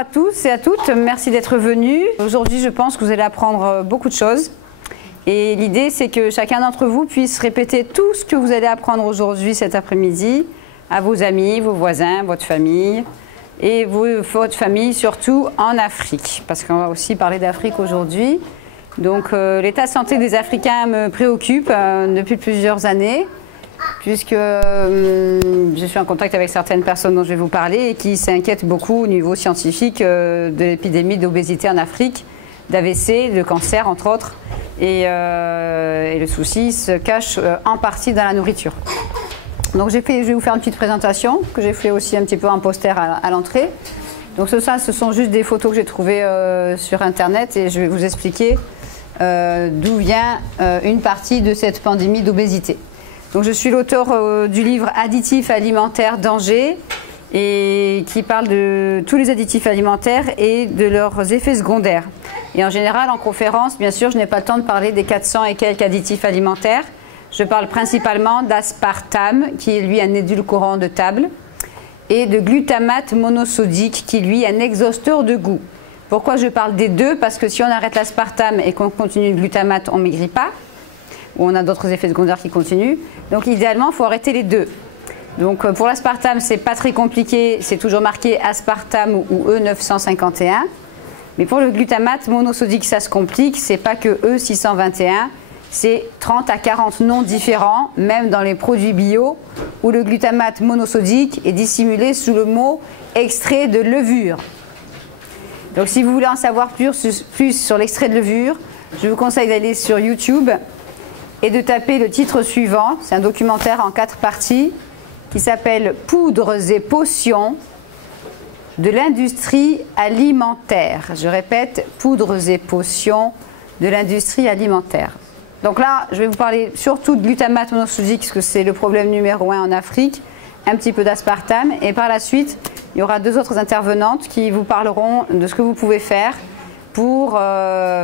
à tous et à toutes, merci d'être venus. Aujourd'hui, je pense que vous allez apprendre beaucoup de choses. Et l'idée, c'est que chacun d'entre vous puisse répéter tout ce que vous allez apprendre aujourd'hui, cet après-midi, à vos amis, vos voisins, votre famille, et votre famille surtout en Afrique, parce qu'on va aussi parler d'Afrique aujourd'hui. Donc l'état de santé des Africains me préoccupe depuis plusieurs années, puisque je suis en contact avec certaines personnes dont je vais vous parler et qui s'inquiètent beaucoup au niveau scientifique de l'épidémie d'obésité en Afrique, d'AVC, de cancer entre autres, et le souci se cache en partie dans la nourriture. Donc je vais vous faire une petite présentation, que j'ai fait aussi un petit peu en poster à l'entrée. Donc ça, ce sont juste des photos que j'ai trouvées sur internet et je vais vous expliquer d'où vient une partie de cette pandémie d'obésité. Donc je suis l'auteur du livre Additifs alimentaires, danger, et qui parle de tous les additifs alimentaires et de leurs effets secondaires. Et en général, en conférence, bien sûr, je n'ai pas le temps de parler des 400 et quelques additifs alimentaires. Je parle principalement d'aspartame, qui est lui un édulcorant de table, et de glutamate monosodique, qui lui est un exhausteur de goût. Pourquoi je parle des deux? Parce que si on arrête l'aspartame et qu'on continue le glutamate, on ne maigrit pas, ou on a d'autres effets secondaires qui continuent. Donc idéalement, il faut arrêter les deux. Donc pour l'aspartame, c'est pas très compliqué, c'est toujours marqué aspartame ou E951. Mais pour le glutamate monosodique, ça se complique, c'est pas que E621, c'est 30 à 40 noms différents, même dans les produits bio, où le glutamate monosodique est dissimulé sous le mot extrait de levure. Donc si vous voulez en savoir plus sur l'extrait de levure, je vous conseille d'aller sur YouTube et de taper le titre suivant. C'est un documentaire en 4 parties qui s'appelle « Poudres et potions de l'industrie alimentaire ». Je répète, « Poudres et potions de l'industrie alimentaire ». Donc là, je vais vous parler surtout de glutamate monosodique, parce que c'est le problème numéro 1 en Afrique, un petit peu d'aspartame, et par la suite, il y aura 2 autres intervenantes qui vous parleront de ce que vous pouvez faire pour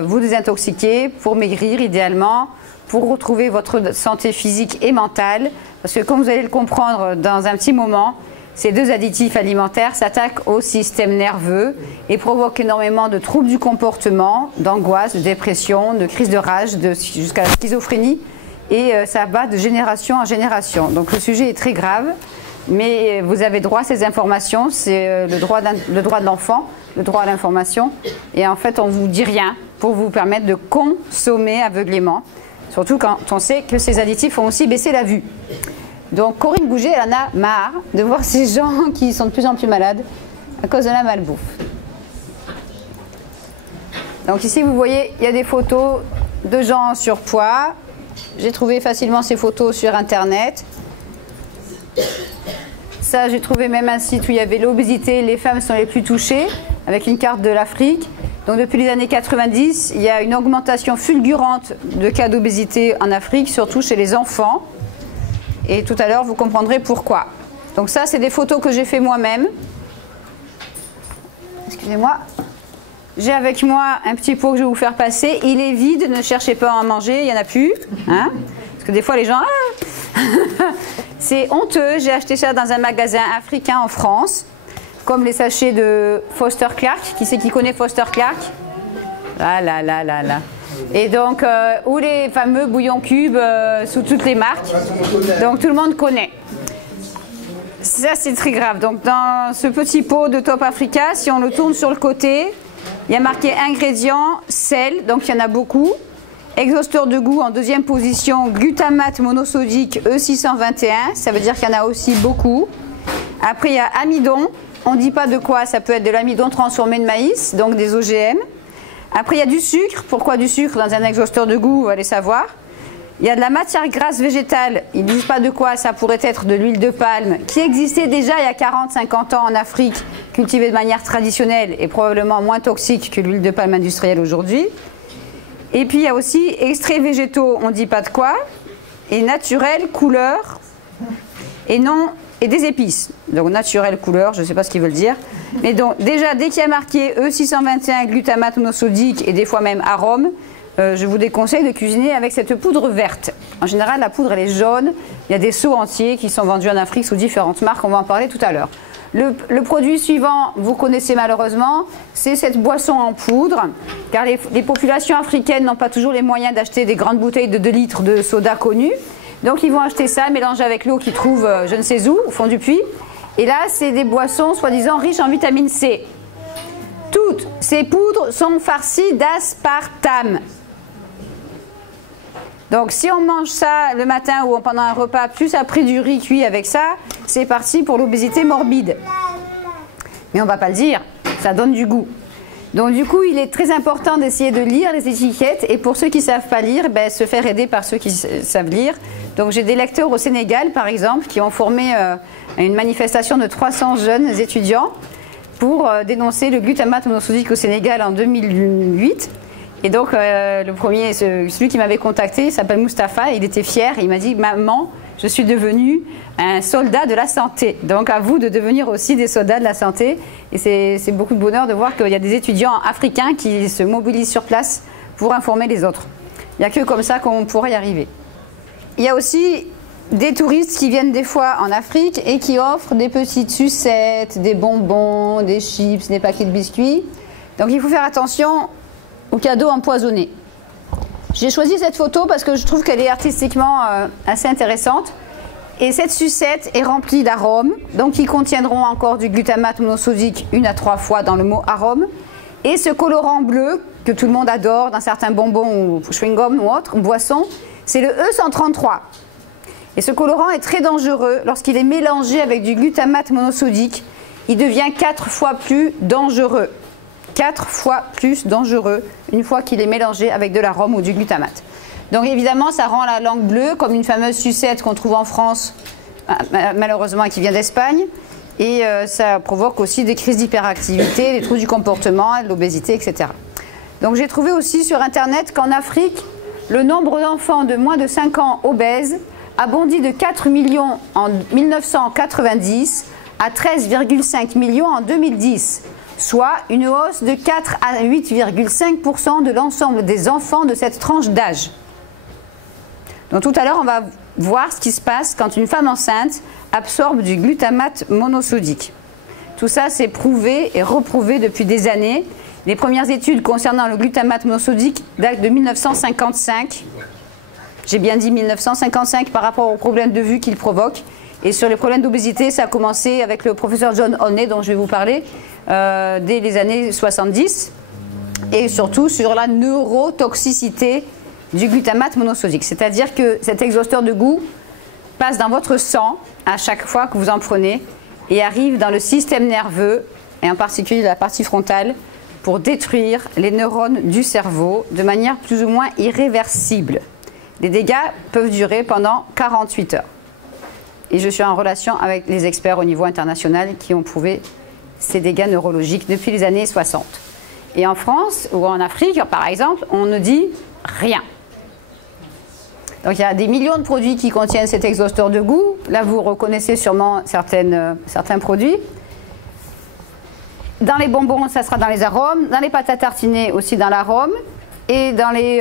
vous désintoxiquer, pour maigrir idéalement, pour retrouver votre santé physique et mentale, parce que comme vous allez le comprendre dans un petit moment, ces 2 additifs alimentaires s'attaquent au système nerveux et provoquent énormément de troubles du comportement, d'angoisse, de dépression, de crise de rage, jusqu'à la schizophrénie, et ça va de génération en génération. Donc le sujet est très grave, mais vous avez droit à ces informations, c'est le droit de l'enfant, le droit à l'information, et en fait on ne vous dit rien pour vous permettre de consommer aveuglément, surtout quand on sait que ces additifs font aussi baisser la vue. Donc Corinne Bouget, elle en a marre de voir ces gens qui sont de plus en plus malades à cause de la malbouffe. Donc ici vous voyez, il y a des photos de gens en surpoids. J'ai trouvé facilement ces photos sur internet. Ça, j'ai trouvé même un site où il y avait l'obésité, les femmes sont les plus touchées, avec une carte de l'Afrique. Donc depuis les années 90, il y a une augmentation fulgurante de cas d'obésité en Afrique, surtout chez les enfants. Et tout à l'heure, vous comprendrez pourquoi. Donc ça, c'est des photos que j'ai fait moi-même. Excusez-moi. J'ai avec moi un petit pot que je vais vous faire passer. Il est vide, ne cherchez pas à en manger, il n'y en a plus. Hein, parce que des fois, les gens... Ah c'est honteux, j'ai acheté ça dans un magasin africain en France. Comme les sachets de Foster Clark. Qui c'est qui connaît Foster Clark? Ah là là là là. Et donc, ou les fameux bouillons cubes sous toutes les marques. Donc tout le monde connaît. Ça, c'est très grave. Donc dans ce petit pot de Top Africa, si on le tourne sur le côté, il y a marqué ingrédients, sel, donc il y en a beaucoup. Exhausteur de goût en 2e position, glutamate monosodique E621, ça veut dire qu'il y en a aussi beaucoup. Après, il y a amidon. On ne dit pas de quoi, ça peut être de l'amidon transformé de maïs, donc des OGM. Après, il y a du sucre. Pourquoi du sucre dans un exhausteur de goût? Vous allez savoir. Il y a de la matière grasse végétale. Ils ne disent pas de quoi, ça pourrait être de l'huile de palme, qui existait déjà il y a 40-50 ans en Afrique, cultivée de manière traditionnelle et probablement moins toxique que l'huile de palme industrielle aujourd'hui. Et puis, il y a aussi extraits végétaux, on ne dit pas de quoi, et naturel, couleur, et non... et des épices, donc naturel, couleur, je ne sais pas ce qu'ils veulent dire. Mais donc déjà, dès qu'il y a marqué E621, glutamate monosodique et des fois même arôme, je vous déconseille de cuisiner avec cette poudre verte. En général, la poudre, elle est jaune. Il y a des seaux entiers qui sont vendus en Afrique sous différentes marques, on va en parler tout à l'heure. Le produit suivant, vous connaissez malheureusement, c'est cette boisson en poudre, car les populations africaines n'ont pas toujours les moyens d'acheter des grandes bouteilles de 2 litres de soda connues. Donc ils vont acheter ça, mélangé avec l'eau qu'ils trouvent je ne sais où, au fond du puits. Et là, c'est des boissons soi-disant riches en vitamine C. Toutes ces poudres sont farcies d'aspartame. Donc si on mange ça le matin ou pendant un repas, plus après du riz cuit avec ça, c'est parti pour l'obésité morbide. Mais on ne va pas le dire, ça donne du goût. Donc du coup, il est très important d'essayer de lire les étiquettes et pour ceux qui ne savent pas lire, se faire aider par ceux qui savent lire. Donc j'ai des lecteurs au Sénégal, par exemple, qui ont formé une manifestation de 300 jeunes étudiants pour dénoncer le glutamate monosodique au Sénégal en 2008. Et donc le premier, celui qui m'avait contacté, il s'appelle Mustapha, et il était fier, il m'a dit « Maman, je suis devenu un soldat de la santé ». Donc à vous de devenir aussi des soldats de la santé. Et c'est beaucoup de bonheur de voir qu'il y a des étudiants africains qui se mobilisent sur place pour informer les autres. Il n'y a que comme ça qu'on pourrait y arriver. Il y a aussi des touristes qui viennent des fois en Afrique et qui offrent des petites sucettes, des bonbons, des chips, des paquets de biscuits. Donc il faut faire attention aux cadeaux empoisonnés. J'ai choisi cette photo parce que je trouve qu'elle est artistiquement assez intéressante. Et cette sucette est remplie d'arômes, donc ils contiendront encore du glutamate monosodique 1 à 3 fois dans le mot arôme. Et ce colorant bleu que tout le monde adore dans certains bonbons ou chewing-gum ou autres boissons, c'est le E133. Et ce colorant est très dangereux lorsqu'il est mélangé avec du glutamate monosodique. Il devient 4 fois plus dangereux. 4 fois plus dangereux une fois qu'il est mélangé avec de l'arôme ou du glutamate. Donc évidemment, ça rend la langue bleue, comme une fameuse sucette qu'on trouve en France, malheureusement, qui vient d'Espagne. Et ça provoque aussi des crises d'hyperactivité, des troubles du comportement, de l'obésité, etc. Donc j'ai trouvé aussi sur Internet qu'en Afrique, le nombre d'enfants de moins de 5 ans obèses a bondi de 4 millions en 1990 à 13,5 millions en 2010. Soit une hausse de 4 à 8,5% de l'ensemble des enfants de cette tranche d'âge. Donc tout à l'heure, on va voir ce qui se passe quand une femme enceinte absorbe du glutamate monosodique. Tout ça, c'est prouvé et reprouvé depuis des années. Les premières études concernant le glutamate monosodique datent de 1955. J'ai bien dit 1955 par rapport aux problèmes de vue qu'il provoque. Et sur les problèmes d'obésité, ça a commencé avec le professeur John Olney, dont je vais vous parler, dès les années 70. Et surtout sur la neurotoxicité du glutamate monosodique. C'est-à-dire que cet exhausteur de goût passe dans votre sang à chaque fois que vous en prenez et arrive dans le système nerveux, et en particulier la partie frontale, pour détruire les neurones du cerveau de manière plus ou moins irréversible. Les dégâts peuvent durer pendant 48 heures. Et je suis en relation avec les experts au niveau international qui ont prouvé ces dégâts neurologiques depuis les années 60. Et en France ou en Afrique, par exemple, on ne dit rien. Donc il y a des millions de produits qui contiennent cet exhausteur de goût. Là, vous reconnaissez sûrement certains produits. Dans les bonbons, ça sera dans les arômes. Dans les pâtes à tartiner, aussi dans l'arôme. Et dans les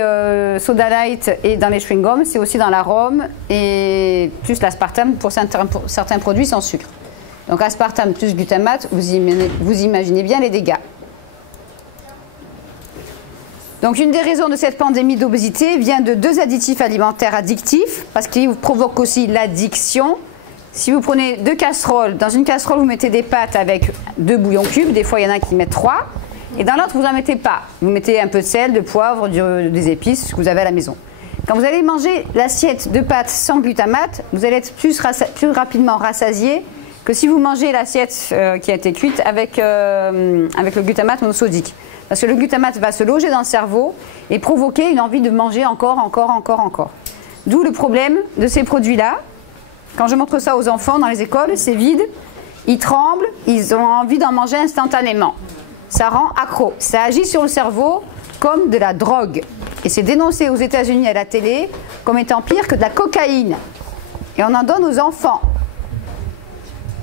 soda light et dans les chewing-gums, c'est aussi dans l'arôme. Et plus l'aspartame pour certains produits sans sucre. Donc aspartame plus glutamate, vous imaginez bien les dégâts. Donc une des raisons de cette pandémie d'obésité vient de 2 additifs alimentaires addictifs, parce qu'ils provoquent aussi l'addiction. Si vous prenez 2 casseroles, dans une casserole vous mettez des pâtes avec 2 bouillons cubes, des fois il y en a qui mettent 3, et dans l'autre vous n'en mettez pas. Vous mettez un peu de sel, de poivre, des épices, ce que vous avez à la maison. Quand vous allez manger l'assiette de pâtes sans glutamate, vous allez être plus rapidement rassasié que si vous mangez l'assiette qui a été cuite avec le glutamate monosodique. Parce que le glutamate va se loger dans le cerveau et provoquer une envie de manger encore. D'où le problème de ces produits-là. Quand je montre ça aux enfants dans les écoles, c'est vide, ils tremblent, ils ont envie d'en manger instantanément. Ça rend accro. Ça agit sur le cerveau comme de la drogue. Et c'est dénoncé aux États-Unis à la télé comme étant pire que de la cocaïne. Et on en donne aux enfants.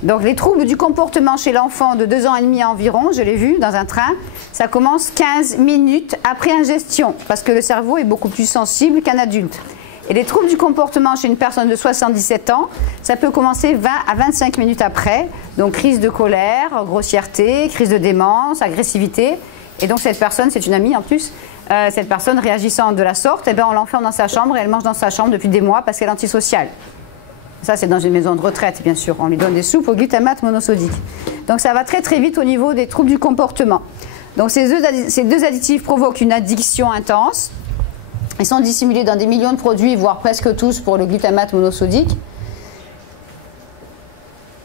Donc les troubles du comportement chez l'enfant de 2 ans et demi environ, je l'ai vu dans un train, ça commence 15 minutes après ingestion, parce que le cerveau est beaucoup plus sensible qu'un adulte. Et les troubles du comportement chez une personne de 77 ans, ça peut commencer 20 à 25 minutes après. Donc crise de colère, grossièreté, crise de démence, agressivité. Et donc cette personne, c'est une amie en plus, cette personne réagissant de la sorte, eh bien, on l'enferme dans sa chambre et elle mange dans sa chambre depuis des mois parce qu'elle est antisociale. Ça, c'est dans une maison de retraite, bien sûr. On lui donne des soupes au glutamate monosodique. Donc ça va très très vite au niveau des troubles du comportement. Donc ces deux additifs provoquent une addiction intense. Ils sont dissimulés dans des millions de produits, voire presque tous pour le glutamate monosodique.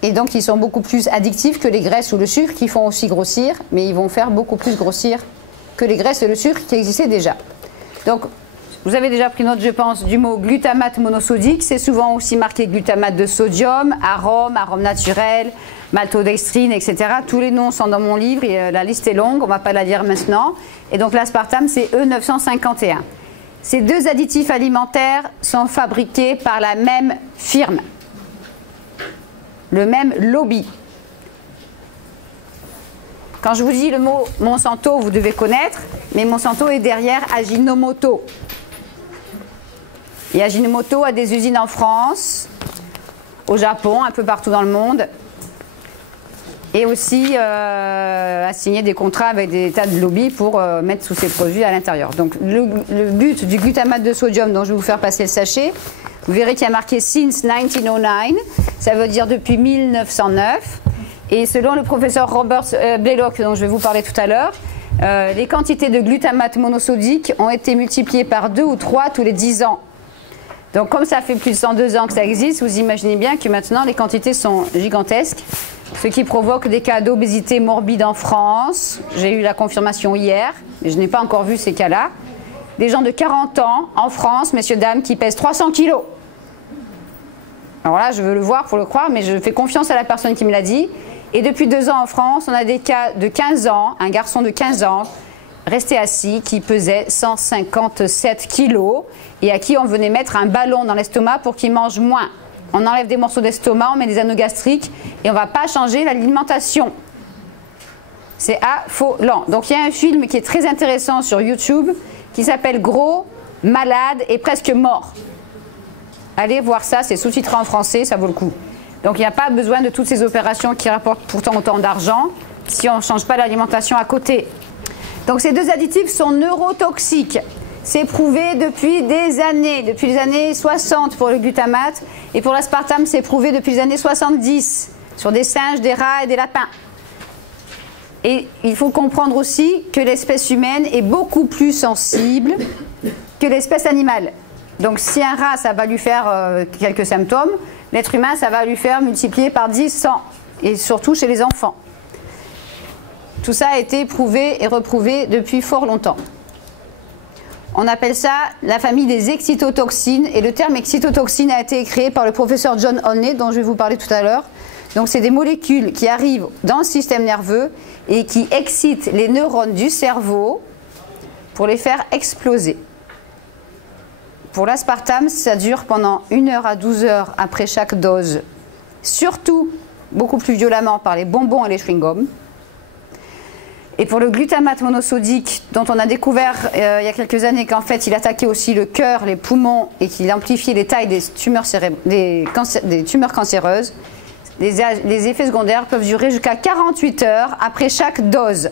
Et donc ils sont beaucoup plus addictifs que les graisses ou le sucre qui font aussi grossir, mais ils vont faire beaucoup plus grossir que les graisses et le sucre qui existaient déjà. Donc vous avez déjà pris note, je pense, du mot glutamate monosodique. C'est souvent aussi marqué glutamate de sodium, arôme naturel, maltodextrine, etc. Tous les noms sont dans mon livre et la liste est longue, on ne va pas la lire maintenant. Et donc l'aspartame, c'est E951. Ces deux additifs alimentaires sont fabriqués par la même firme, le même lobby. Quand je vous dis le mot Monsanto, vous devez connaître, mais Monsanto est derrière Ajinomoto. Et Ajinomoto a des usines en France, au Japon, un peu partout dans le monde. Et aussi a signé des contrats avec des tas de lobbies pour mettre tous ces produits à l'intérieur. Donc le but du glutamate de sodium dont je vais vous faire passer le sachet, vous verrez qu'il y a marqué Since 1909, ça veut dire depuis 1909. Et selon le professeur Robert Blaylock dont je vais vous parler tout à l'heure, les quantités de glutamate monosodique ont été multipliées par 2 ou 3 tous les 10 ans. Donc comme ça fait plus de 102 ans que ça existe, vous imaginez bien que maintenant les quantités sont gigantesques, ce qui provoque des cas d'obésité morbide en France. J'ai eu la confirmation hier, mais je n'ai pas encore vu ces cas-là. Des gens de 40 ans en France, messieurs, dames, qui pèsent 300 kilos. Alors là, je veux le voir pour le croire, mais je fais confiance à la personne qui me l'a dit. Et depuis 2 ans en France, on a des cas de 15 ans, un garçon de 15 ans, resté assis, qui pesait 157 kilos et à qui on venait mettre un ballon dans l'estomac pour qu'il mange moins. On enlève des morceaux d'estomac, on met des anneaux gastriques et on ne va pas changer l'alimentation. C'est affolant. Donc il y a un film qui est très intéressant sur YouTube qui s'appelle Gros, malade et presque mort. Allez voir ça, c'est sous-titré en français, ça vaut le coup. Donc il n'y a pas besoin de toutes ces opérations qui rapportent pourtant autant d'argent si on ne change pas l'alimentation à côté. Donc ces deux additifs sont neurotoxiques. C'est prouvé depuis des années, depuis les années 60 pour le glutamate, et pour l'aspartame, c'est prouvé depuis les années 70 sur des singes, des rats et des lapins. Et il faut comprendre aussi que l'espèce humaine est beaucoup plus sensible que l'espèce animale. Donc si un rat, ça va lui faire quelques symptômes, l'être humain, ça va lui faire multiplier par 10, 100, et surtout chez les enfants. Tout ça a été prouvé et reprouvé depuis fort longtemps. On appelle ça la famille des excitotoxines, et le terme excitotoxine a été créé par le professeur John Olney, dont je vais vous parler tout à l'heure. Donc c'est des molécules qui arrivent dans le système nerveux et qui excitent les neurones du cerveau pour les faire exploser. Pour l'aspartame, ça dure pendant 1 heure à 12 heures après chaque dose, surtout beaucoup plus violemment par les bonbons et les chewing-gums. Et pour le glutamate monosodique, dont on a découvert il y a quelques années qu'en fait il attaquait aussi le cœur, les poumons et qu'il amplifiait les tailles des tumeurs, des tumeurs cancéreuses, les effets secondaires peuvent durer jusqu'à 48 heures après chaque dose.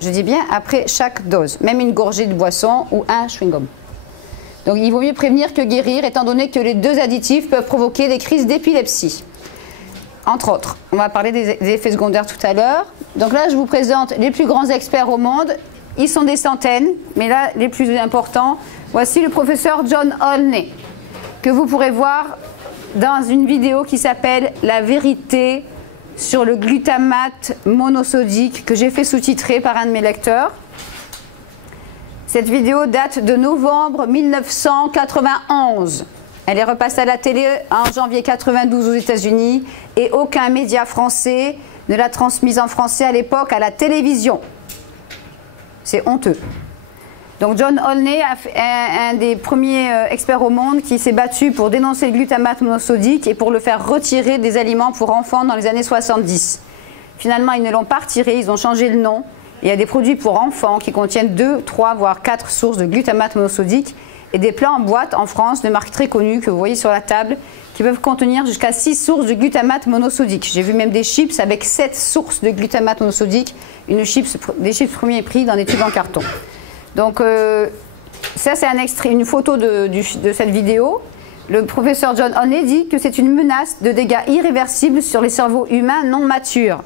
Je dis bien après chaque dose, même une gorgée de boisson ou un chewing-gum. Donc il vaut mieux prévenir que guérir, étant donné que les deux additifs peuvent provoquer des crises d'épilepsie. Entre autres, on va parler des effets secondaires tout à l'heure. Donc là, je vous présente les plus grands experts au monde. Ils sont des centaines, mais là, les plus importants. Voici le professeur John Olney, que vous pourrez voir dans une vidéo qui s'appelle « La vérité sur le glutamate monosodique » que j'ai fait sous-titrer par un de mes lecteurs. Cette vidéo date de novembre 1991. Elle est repassée à la télé en janvier 92 aux États-Unis et aucun média français ne l'a transmise en français à l'époque à la télévision. C'est honteux. Donc John Olney, un des premiers experts au monde qui s'est battu pour dénoncer le glutamate monosodique et pour le faire retirer des aliments pour enfants dans les années 70. Finalement, ils ne l'ont pas retiré, ils ont changé le nom. Il y a des produits pour enfants qui contiennent 2, 3, voire 4 sources de glutamate monosodique. et des plats en boîte en France de marques très connues que vous voyez sur la table qui peuvent contenir jusqu'à 6 sources de glutamate monosodique. J'ai vu même des chips avec 7 sources de glutamate monosodique, des chips premier prix dans des tubes en carton. Donc ça c'est un extrait, une photo de cette vidéo. Le professeur John Olney dit que c'est une menace de dégâts irréversibles sur les cerveaux humains non matures.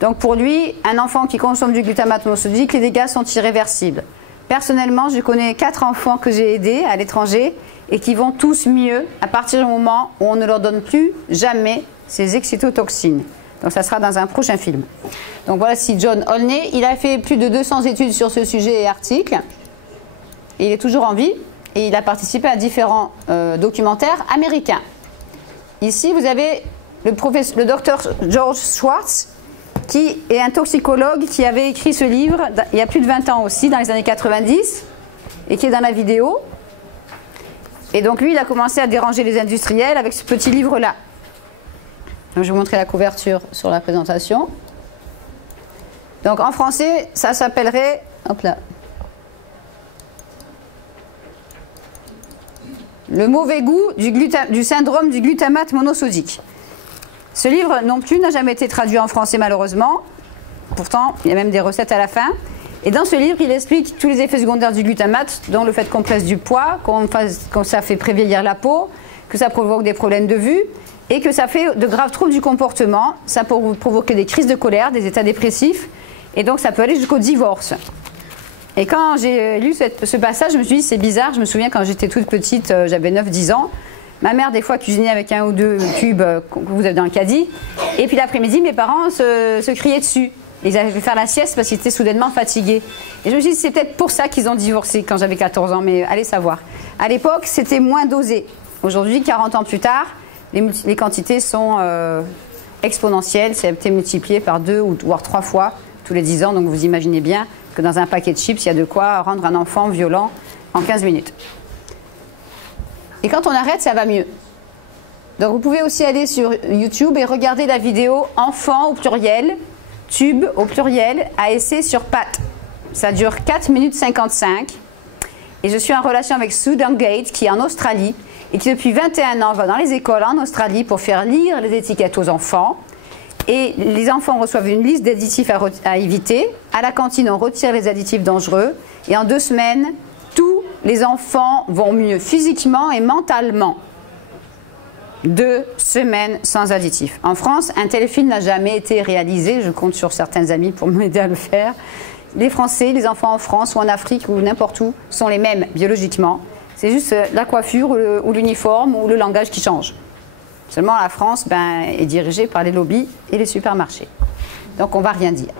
Donc pour lui, un enfant qui consomme du glutamate monosodique, les dégâts sont irréversibles. Personnellement, je connais 4 enfants que j'ai aidés à l'étranger et qui vont tous mieux à partir du moment où on ne leur donne plus jamais ces excitotoxines. Donc ça sera dans un prochain film. Donc voilà, si John Olney, il a fait plus de 200 études sur ce sujet et articles. Et il est toujours en vie et il a participé à différents documentaires américains. Ici, vous avez le docteur George Schwartz, qui est un toxicologue qui avait écrit ce livre il y a plus de 20 ans aussi, dans les années 90, et qui est dans la vidéo. Et donc lui, il a commencé à déranger les industriels avec ce petit livre-là. Je vais vous montrer la couverture sur la présentation. Donc en français, ça s'appellerait... Hop là. Le mauvais goût du syndrome du glutamate monosodique. Ce livre non plus n'a jamais été traduit en français malheureusement. Pourtant, il y a même des recettes à la fin. Et dans ce livre, il explique tous les effets secondaires du glutamate, dont le fait qu'on presse du poids, que ça fait prévieillir la peau, que ça provoque des problèmes de vue et que ça fait de graves troubles du comportement. Ça peut provoquer des crises de colère, des états dépressifs et donc ça peut aller jusqu'au divorce. Et quand j'ai lu ce passage, je me suis dit c'est bizarre. Je me souviens quand j'étais toute petite, j'avais 9-10 ans. Ma mère, des fois, cuisinait avec 1 ou 2 cubes que vous avez dans le caddie. Et puis l'après-midi, mes parents se criaient dessus. Ils avaient fait faire la sieste parce qu'ils étaient soudainement fatigués. Et je me suis dit, c'est peut-être pour ça qu'ils ont divorcé quand j'avais 14 ans, mais allez savoir. À l'époque, c'était moins dosé. Aujourd'hui, 40 ans plus tard, les quantités sont exponentielles. Ça a été multiplié par 2 ou voire 3 fois tous les 10 ans. Donc vous imaginez bien que dans un paquet de chips, il y a de quoi rendre un enfant violent en 15 minutes. Et quand on arrête, ça va mieux. Donc vous pouvez aussi aller sur YouTube et regarder la vidéo « Enfant » au pluriel, « Tube » au pluriel, à essai sur pâte. Ça dure 4 minutes 55. Et je suis en relation avec Sue Dungate, qui est en Australie, et qui depuis 21 ans va dans les écoles en Australie pour faire lire les étiquettes aux enfants. Et les enfants reçoivent une liste d'additifs à éviter. À la cantine, on retire les additifs dangereux. Et en 2 semaines, tous les enfants vont mieux physiquement et mentalement. 2 semaines sans additifs. En France, un tel film n'a jamais été réalisé. Je compte sur certains amis pour m'aider à le faire. Les Français, les enfants en France ou en Afrique ou n'importe où sont les mêmes biologiquement. C'est juste la coiffure ou l'uniforme ou le langage qui change. Seulement la France est dirigée par les lobbies et les supermarchés. Donc on ne va rien dire.